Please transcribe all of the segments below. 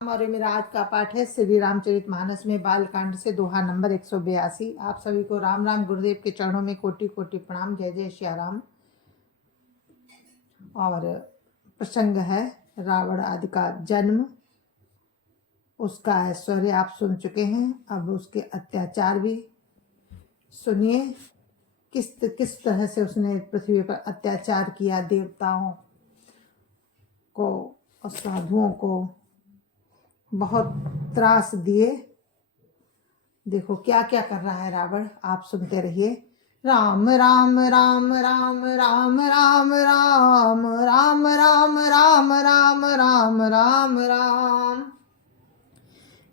और मेरा आज का पाठ है श्री रामचरितमानस में बालकांड से दोहा नंबर 182। आप सभी को राम राम। गुरुदेव के चरणों में कोटि कोटि प्रणाम। जय जय श्री राम। और प्रसंग है रावण आदि का जन्म, उसका ऐश्वर्य आप सुन चुके हैं। अब उसके अत्याचार भी सुनिए, किस तरह से उसने पृथ्वी पर अत्याचार किया, देवताओं को और साधुओं को बहुत त्रास दिए। देखो क्या क्या कर रहा है रावण, आप सुनते रहिए। राम राम राम राम राम राम राम राम राम राम राम राम राम राम।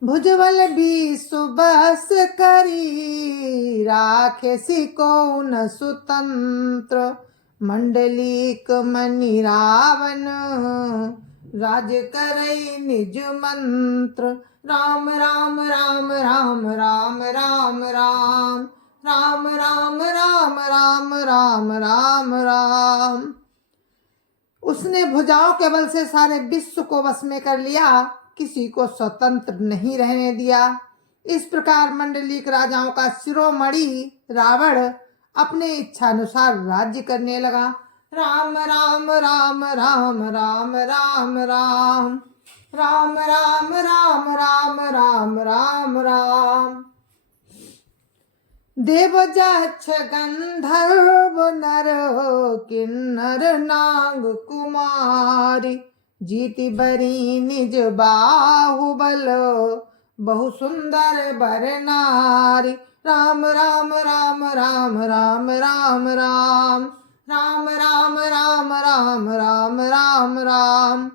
भुजबल भी सुबस करी, राखे सिकोन सुतंत्र। मंडलीक मणि रावण, राज करई निज मंत्र। राम राम राम राम राम राम राम राम राम राम राम राम राम राम। उसने भुजाओं के बल से सारे विश्व को वश में कर लिया, किसी को स्वतंत्र नहीं रहने दिया। इस प्रकार मंडलीक राजाओं का शिरोमणि रावण अपने इच्छानुसार राज्य करने लगा। राम राम राम राम राम राम राम राम राम राम राम राम राम राम। देव जक्ष गंधर्व नर किन्नर नाग कुमारी। जीति बरी निज बाहुबल, बहु सुंदर बर नारी। राम राम राम राम राम राम राम राम राम राम राम राम राम राम।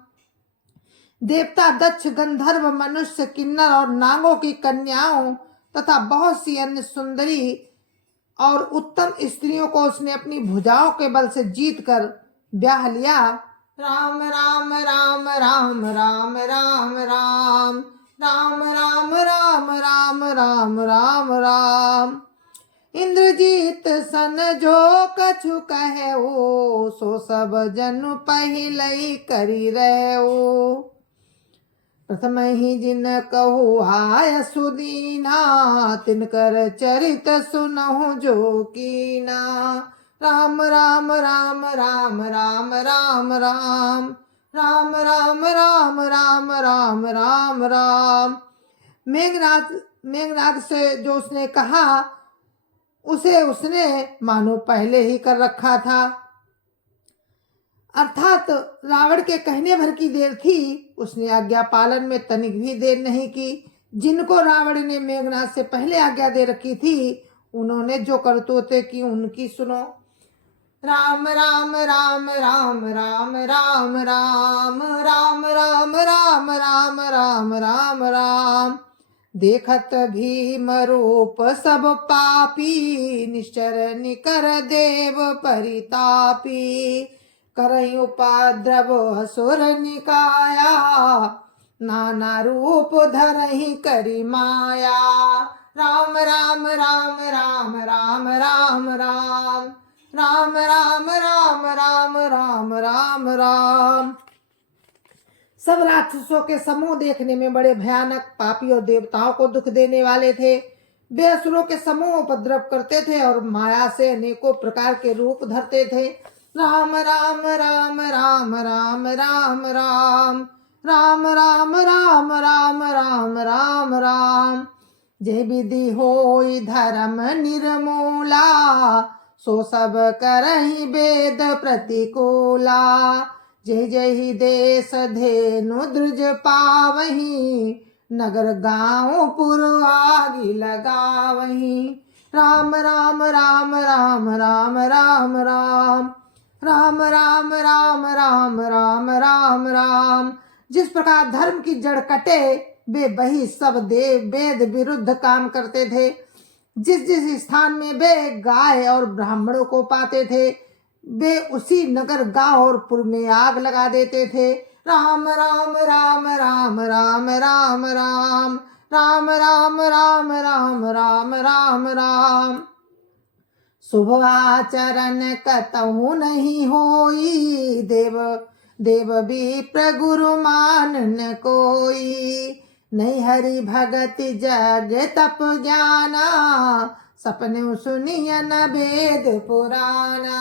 देवता दक्ष गंधर्व मनुष्य किन्नर और नागों की कन्याओं तथा बहुत सी अन्य सुंदरी और उत्तम स्त्रियों को उसने अपनी भुजाओं के बल से जीत कर ब्याह लिया। राम राम राम राम राम राम राम राम राम राम राम राम राम राम। इंद्रजीत सन जो कछु कहो, सो सब जनु पहिले करी रहो। प्रथम ही जिन कहु आय सुदीना, तिनकर चरित सुनहु जो कीना। राम राम राम राम राम राम राम राम राम राम राम राम राम राम। मेघनाद से जो उसने कहा उसे उसने मानो पहले ही कर रखा था, अर्थात रावण के कहने भर की देर थी, उसने आज्ञा पालन में तनिक भी देर नहीं की। जिनको रावण ने मेघनाद से पहले आज्ञा दे रखी थी, उन्होंने जो करतूतें की उनकी सुनो। राम राम राम राम राम राम राम राम राम राम राम राम राम राम। देखत भीम रूप सब पापी, निश्चर निकर देव परितापी। करई उपद्रव असुर निकाया, नाना रूप धरहि करी माया। राम राम राम राम राम राम राम राम राम राम राम राम राम राम। सब राक्षसों के समूह देखने में बड़े भयानक, पापी और देवताओं को दुख देने वाले थे। वे असुरों के समूह उपद्रव करते थे और माया से अनेकों प्रकार के रूप धरते थे। राम राम राम राम राम राम राम राम राम राम राम राम राम राम। जय विधि होई धर्म निर्मूला, सो सब करहि वेद प्रतिकूला। जय जय देश धेनु द्रुज पावही, नगर गाँव पुर आगि लगावही। राम राम राम राम राम राम राम राम राम राम राम राम राम राम। जिस प्रकार धर्म की जड़ कटे, वे वही सब देव वेद विरुद्ध काम करते थे। जिस जिस स्थान में वे गाय और ब्राह्मणों को पाते थे, वे उसी नगर गांव और पुर में आग लगा देते थे। राम राम राम राम राम राम राम राम राम राम राम राम राम राम। शुभ आचरण कतहु नहीं होई, देव देव विप्र गुरु मान न कोई। नहीं हरि भगत जग तप जाना, सपने सुनिय न वेद पुराना।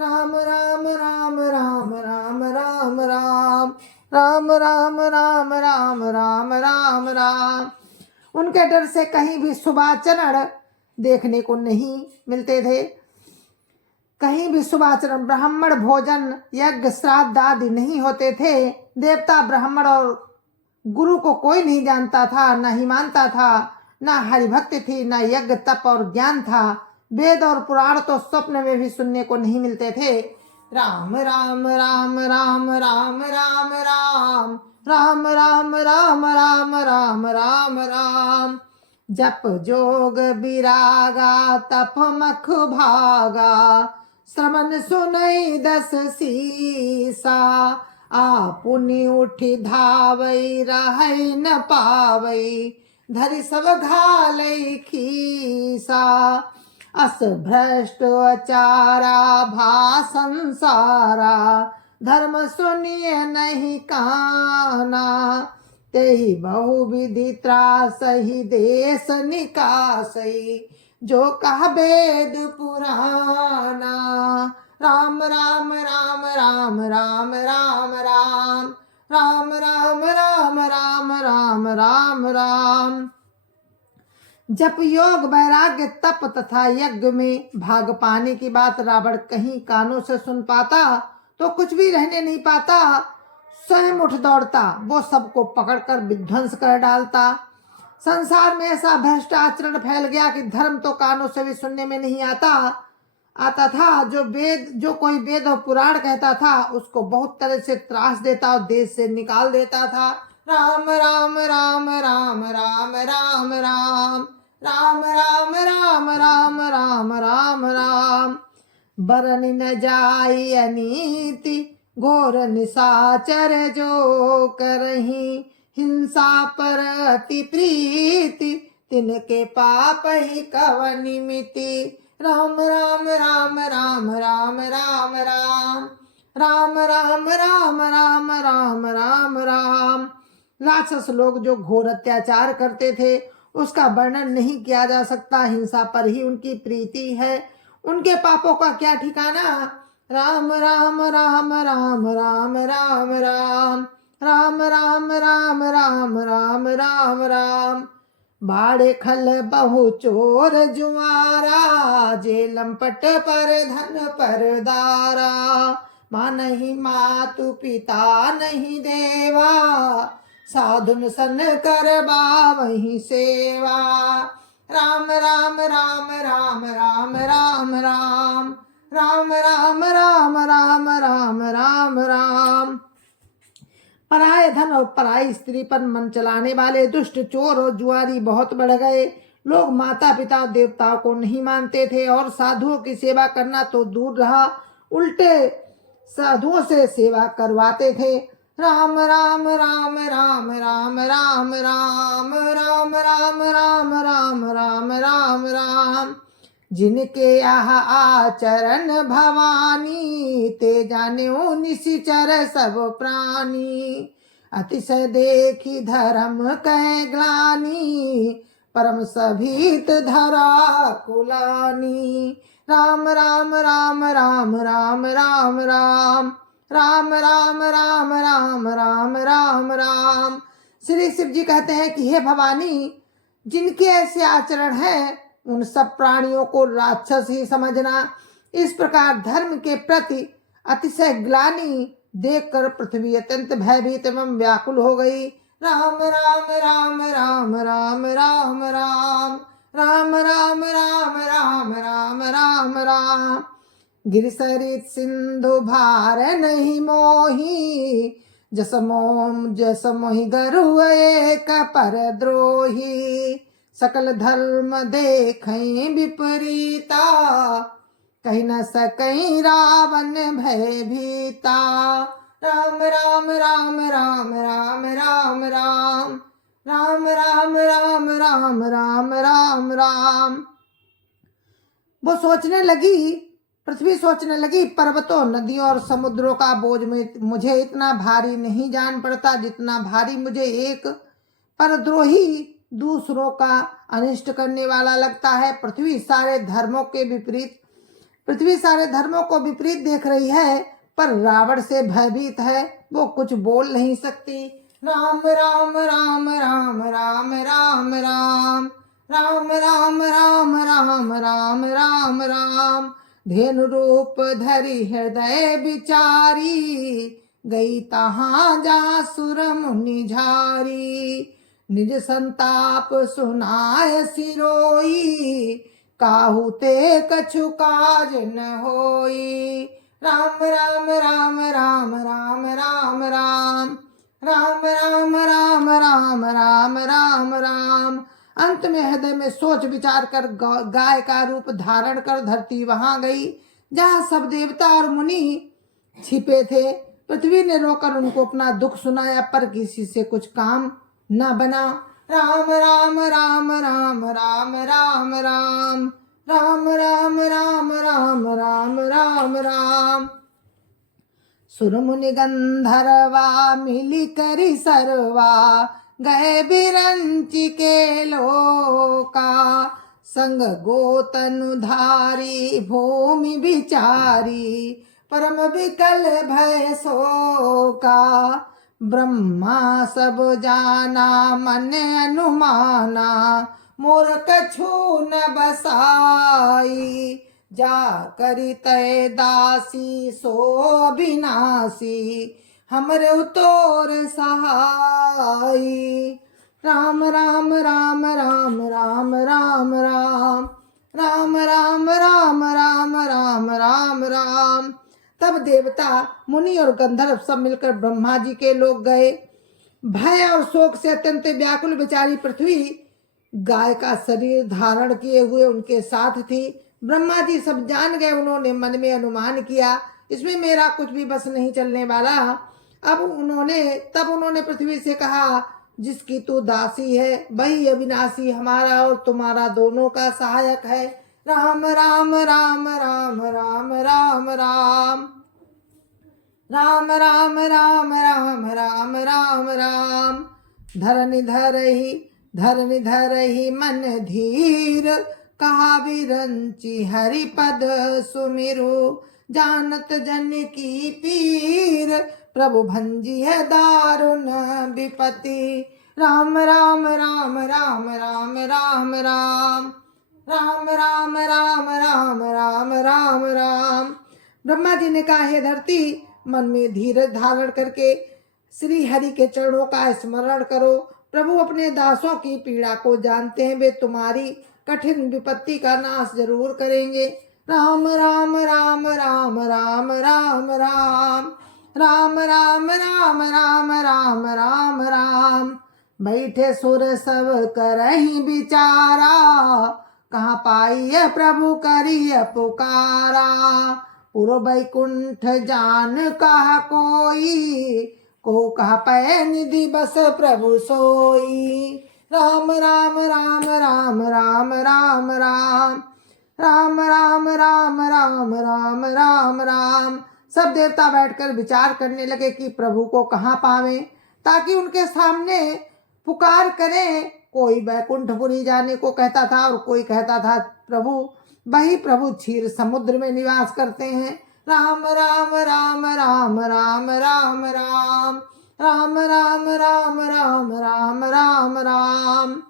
राम राम राम राम राम राम राम राम राम राम राम राम राम राम। उनके डर से कहीं भी शुभाचरण देखने को नहीं मिलते थे। कहीं भी शुभाचरण, ब्राह्मण भोजन, यज्ञ, श्राद्ध आदि नहीं होते थे। देवता, ब्राह्मण और गुरु को कोई नहीं जानता था, न ही मानता था। न हरिभक्ति थी, न यज्ञ, तप और ज्ञान था। वेद और पुराण तो स्वप्न में भी सुनने को नहीं मिलते थे। राम राम राम राम राम राम राम राम राम राम राम राम राम राम। जप जोग विरागा तप मख भागा, श्रवण सुनई दस सीसा। आपुनि उठि धावई रहै न पावई, धरि सब घालै खीसा। अस भ्रष्ट अचारा भा संसारा, धर्म सुनिय नहीं काना। तेहि बहुविधि त्रासहि देश निकासई, जो कह वेद पुराना। राम राम राम राम राम राम राम राम राम राम राम राम राम राम। जप योग वैराग्य तप तथा यज्ञ में भाग पाने की बात रावण कहीं कानों से सुन पाता तो कुछ भी रहने नहीं पाता। स्वयं उठ दौड़ता, वो सबको पकड़कर विध्वंस कर डालता। संसार में ऐसा भ्रष्ट आचरण फैल गया कि धर्म तो कानों से भी सुनने में नहीं आता था। जो कोई वेद और पुराण कहता था उसको बहुत तरह से त्रास देता और देश से निकाल देता था। राम राम राम राम राम राम राम राम राम राम राम राम राम राम। बरन न जाई अनीति, घोर निशाचर जो करही। हिंसा पर अति प्रीति, तिनके पाप ही कवनि मिति। राम राम राम राम राम राम राम राम राम राम राम राम राम राम। राक्षस लोग जो घोर अत्याचार करते थे उसका वर्णन नहीं किया जा सकता। हिंसा पर ही उनकी प्रीति है, उनके पापों का क्या ठिकाना। राम राम राम राम राम राम राम राम राम राम राम राम राम राम। बाड़े खल बहु चोर जुआरा, जेलम पट पर धन पर दारा। माँ नहीं मातु पिता नहीं देवा, साधुन सन करबा वही सेवा। राम राम राम राम राम राम राम राम राम राम राम राम राम राम। पराये धन और पराई स्त्री पर मन चलाने वाले दुष्ट चोर और जुआरी बहुत बढ़ गए। लोग माता पिता और देवताओं को नहीं मानते थे और साधुओं की सेवा करना तो दूर रहा, उल्टे साधुओं से सेवा करवाते थे। राम राम राम राम राम राम राम राम राम राम राम राम राम राम। जिनके आह आचरण भवानी, ते जाने निशिचर सब प्राणी। अतिशय देखी धर्म कै ग्लानी, परम सभीत धरा कुलानी। राम राम राम राम राम राम राम राम राम राम राम राम राम राम। श्री शिव जी कहते हैं कि हे भवानी, जिनके ऐसे आचरण है उन सब प्राणियों को राक्षस ही समझना। इस प्रकार धर्म के प्रति अतिशय ग्लानि देखकर पृथ्वी अत्यंत भयभीत एवं व्याकुल हो गई। राम राम राम राम राम राम राम राम राम राम राम राम राम राम। गिरिसरित सिंधु भार नहीं मोही, जस मोहि गरु एक पर द्रोही। सकल धर्म देखें विपरीता, कहीं न सकहीं रावण भय भीता। राम राम राम राम राम राम राम राम राम राम राम राम राम राम। वो सोचने लगी पृथ्वी सोचने लगी, पर्वतों, नदियों और समुद्रों का बोझ मुझे इतना भारी नहीं जान पड़ता जितना भारी मुझे एक परद्रोही दूसरों का अनिष्ट करने वाला लगता है। पृथ्वी सारे धर्मों को विपरीत देख रही है, पर रावण से भयभीत है, वो कुछ बोल नहीं सकती। राम राम राम राम राम राम राम राम राम राम राम राम राम राम धेनु रूप धरि हृदय विचारी, गई तहाँ जा सुर मुनि झारी। निज संताप सुनाय सिरोई, काहू ते कछु काज न होई। राम राम राम राम राम राम राम राम राम राम राम राम राम राम। अंत में हृदय में सोच विचार कर गाय का रूप धारण कर धरती वहां गई जहां सब देवता और मुनि छिपे थे। पृथ्वी ने रोकर उनको अपना दुख सुनाया, पर किसी से कुछ काम न बना। राम राम राम राम राम राम राम राम राम राम राम राम राम राम। सुर मुनि गंधर्वा मिली करी सरवा, गए बिरंची के लोका। संग गोतनुधारी भूमि विचारी, परम विकल भय शोका। ब्रह्मा सब जाना मन अनुमाना, मोर कछु न बसाई। जा करी तय दासी सो अविनाशी, हमरे उतोर सहाई। राम राम राम राम राम राम राम राम राम राम राम राम राम राम। तब देवता, मुनि और गंधर्व सब मिलकर ब्रह्मा जी के लोग गए। भय और शोक से अत्यंत व्याकुल बेचारी पृथ्वी गाय का शरीर धारण किए हुए उनके साथ थी। ब्रह्मा जी सब जान गए, उन्होंने मन में अनुमान किया, इसमें मेरा कुछ भी बस नहीं चलने वाला। तब उन्होंने पृथ्वी से कहा, जिसकी तू दासी है वही अविनाशी हमारा और तुम्हारा दोनों का सहायक है। राम राम राम राम राम राम राम राम राम राम राम राम राम राम। धरनि धरहि मन धीर, कहा विरंची हरिपद सुमिरु। जानत जन की पीर, प्रभु भंजी है दारुण विपति। राम राम राम राम राम राम राम राम राम राम राम राम राम राम। ब्रह्मा जी ने कहा, हे धरती, मन में धीरज धारण करके श्री हरि के चरणों का स्मरण करो। प्रभु अपने दासों की पीड़ा को जानते हैं, वे तुम्हारी कठिन विपत्ति का नाश जरूर करेंगे। राम राम राम राम राम राम राम राम राम राम राम राम राम राम। बैठे सुर सब करहि विचारा, कहाँ पाइय प्रभु करिय पुकारा। पुर बैकुंठ जान कहा कोई, को कहा पै निधि बस प्रभु सोई। राम राम राम राम राम राम राम राम राम राम राम राम राम राम। सब देवता बैठकर विचार करने लगे कि प्रभु को कहाँ पावें, ताकि उनके सामने पुकार करें। कोई बैकुंठपुरी जाने को कहता था और कोई कहता था वही प्रभु क्षीर समुद्र में निवास करते हैं। राम राम राम राम राम राम राम राम राम राम राम राम राम राम।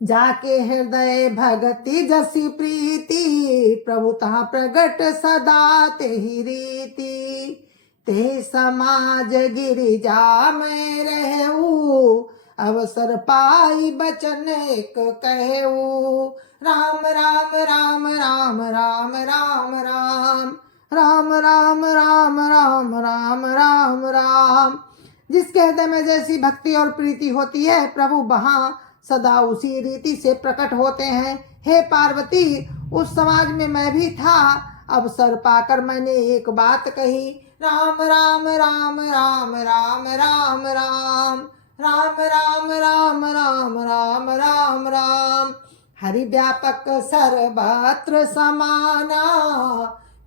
जाके हृदय भगति जसी प्रीति, प्रभु तहाँ प्रगट सदा तेहि रीति। ते समाज गिरिजा में रहू, अवसर पाई बचन एक कहू। राम राम राम राम राम राम राम राम राम राम राम राम राम राम। जिसके हृदय में जैसी भक्ति और प्रीति होती है, प्रभु वहाँ सदा उसी रीति से प्रकट होते हैं। हे पार्वती, उस समाज में मैं भी था, अवसर पाकर मैंने एक बात कही। राम राम राम राम राम राम राम राम राम राम राम राम राम राम। हरि व्यापक सर्वत्र समाना,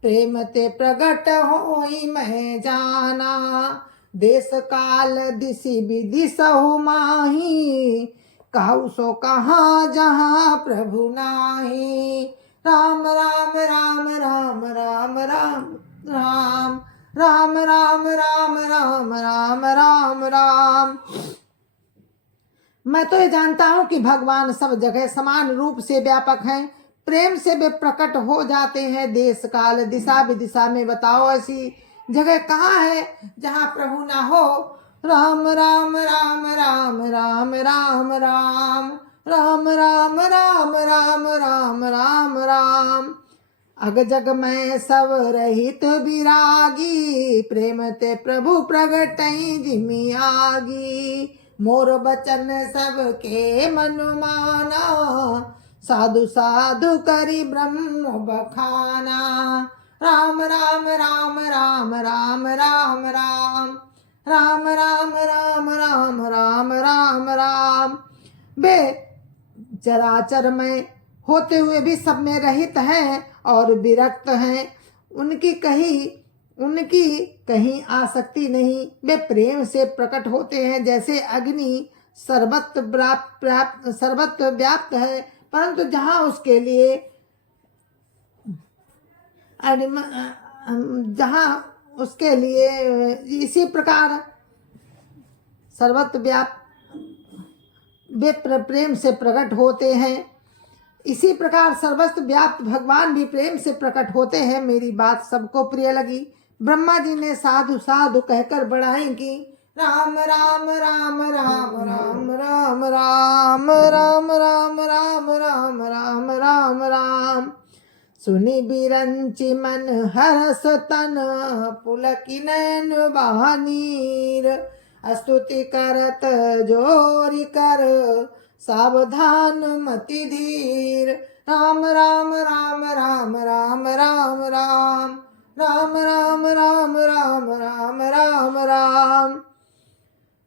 प्रेम ते प्रगट होई मैं जाना। देश काल दिशि विधि सहु माही, कहु सो कहाँ जहाँ प्रभु नाही। राम राम राम राम राम राम राम राम राम राम राम राम राम राम। मैं तो ये जानता हूँ कि भगवान सब जगह समान रूप से व्यापक हैं, प्रेम से वे प्रकट हो जाते हैं। देश काल दिशा विदिशा में बताओ ऐसी जगह कहाँ है जहाँ प्रभु ना हो। राम राम राम राम राम राम राम राम राम राम राम राम राम राम। अग जग में सब रहित विरागी, प्रेम ते प्रभु प्रगटई जिमि आगी। मोर बचन सबके मन माना, साधु साधु करी ब्रह्म बखाना। राम राम राम राम राम राम राम राम राम राम राम राम राम राम। वे चराचर में होते हुए भी सब में रहित हैं और विरक्त हैं, उनकी कहीं आसक्ति नहीं। वे प्रेम से प्रकट होते हैं जैसे अग्नि सर्वत्र व्याप्त है, परंतु जहाँ उसके लिए इसी प्रकार सर्वत्र व्याप्त वे प्रेम से प्रकट होते हैं। इसी प्रकार सर्वत्र व्याप्त भगवान भी प्रेम से प्रकट होते हैं। मेरी बात सबको प्रिय लगी। ब्रह्मा जी ने साधु साधु कहकर बढ़ाई की। राम राम राम राम राम राम राम राम राम राम राम राम राम राम। सुनि बिरंचि मन हरस तन, पुलकि नयन बहानीर। स्तुति करत जोरि कर, सावधान मति धीर। राम राम राम राम राम राम राम राम राम राम राम राम राम राम।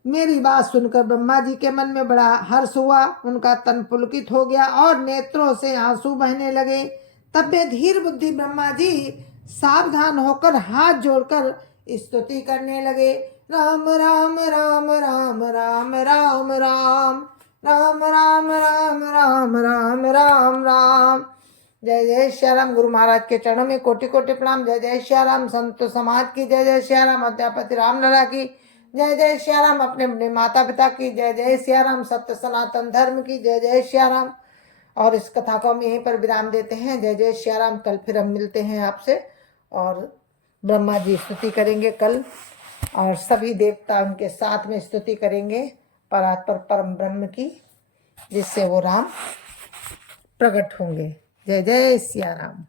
मेरी बात सुनकर ब्रह्मा जी के मन में बड़ा हर्ष हुआ, उनका तन पुलकित हो गया और नेत्रों से आंसू बहने लगे। तब वे धीर बुद्धि ब्रह्मा जी सावधान होकर हाथ जोड़कर स्तुति करने लगे। राम राम राम राम राम राम राम राम राम राम राम राम राम राम। जय जय श्री राम। गुरु महाराज के चरणों में कोटि कोटि प्रणाम। जय जय श्री राम। संत समाज की जय जय श्री राम। अध्यापति रामलला की जय जय श्री राम। अपने अपने माता पिता की जय जय श्री राम। सत्य सनातन धर्म की जय जय श्री राम। और इस कथा को हम यहीं पर विराम देते हैं। जय जय श्री राम। कल फिर हम मिलते हैं आपसे और ब्रह्मा जी स्तुति करेंगे कल, और सभी देवता उनके साथ में स्तुति करेंगे परात्पर परम ब्रह्म की, जिससे वो राम प्रकट होंगे। जय जय सिया राम।